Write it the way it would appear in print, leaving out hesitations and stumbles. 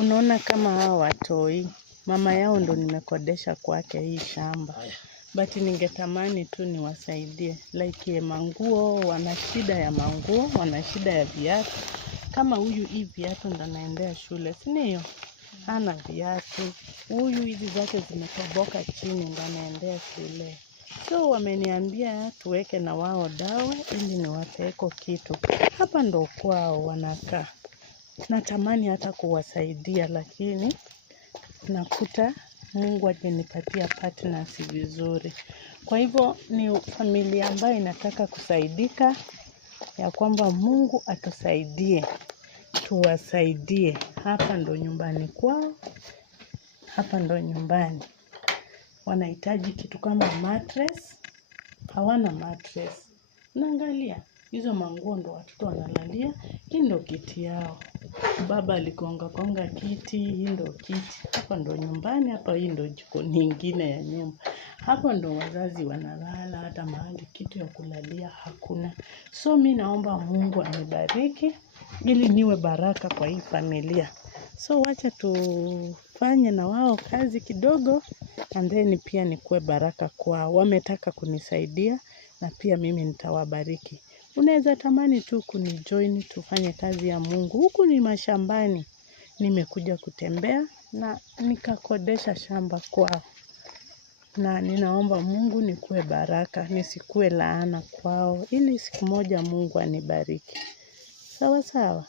Unaona kama hawa watoi, mama yao ndo nimekodesha kwake hii shamba. But ningetamani tu niwasaidie. Like manguo, wana shida ya manguo, wana shida ya viatu. Kama huyu hii viatu ndo anaendea shule, si ndio? Hana viatu. Huyu hizi zake zimetoboka chini ndo anaendea shule. So wameniambia tuweke na wao dawa ili niwapeko kitu. Hapa ndo kwao wanakaa. Natamani hata kuwasaidia lakini nakuta Mungu hajanipatia partners vizuri. Kwa hivyo ni familia ambayo inataka kusaidika, ya kwamba Mungu atusaidie, tuwasaidie. Hapa ndo nyumbani kwao, hapa ndo nyumbani. Wanahitaji kitu kama mattress, hawana mattress. Naangalia, hizo manguo ndo watoto wanalalia, hii ndo kiti yao. Baba aligonga kiti, hii ndo kiti. Hapa ndo nyumbani, hapa hii ndo jikoni nyingine ya nyumba. Hapa ndo wazazi wanalala, hata mahali kitu ya kulalia hakuna. So mimi naomba Mungu anibariki ili niwe baraka kwa hii familia. So wacha tufanye na wao kazi kidogo and then pia nikuwe baraka kwao. Wametaka kunisaidia na pia mimi nitawabariki. Unaweza tamani tu kunijoin tufanye kazi ya Mungu. Huku ni mashambani. Nimekuja kutembea na nikakodesha shamba kwao. Na ninaomba Mungu nikuwe baraka, nisikuwe laana kwao. Ili siku moja Mungu anibariki. Sawa sawa.